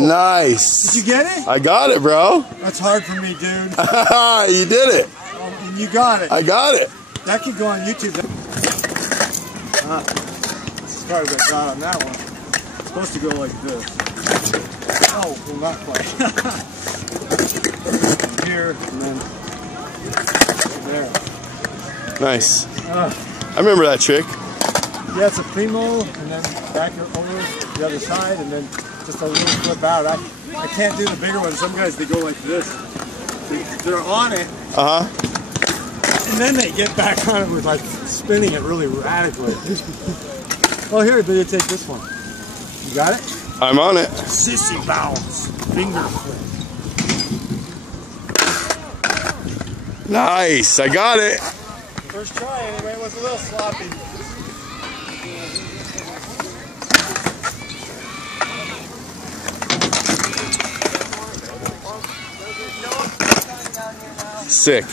Nice. Did you get it? I got it, bro. That's hard for me, dude. You did it. And you got it. I got it. That could go on YouTube. As far as I got on that one. It's supposed to go like this. Oh, well, not quite. Here, and then there. Nice. I remember that trick. Yeah, it's a primo, and then back over the other side, and then just a little flip out. I can't do the bigger one. Some guys, they go like this. They're on it. And then they get back on it with like spinning it really radically. Oh, here, but you take this one. You got it? I'm on it. Sissy bounce. Finger flip. Nice. I got it. First try anyway, it was a little sloppy. Sick.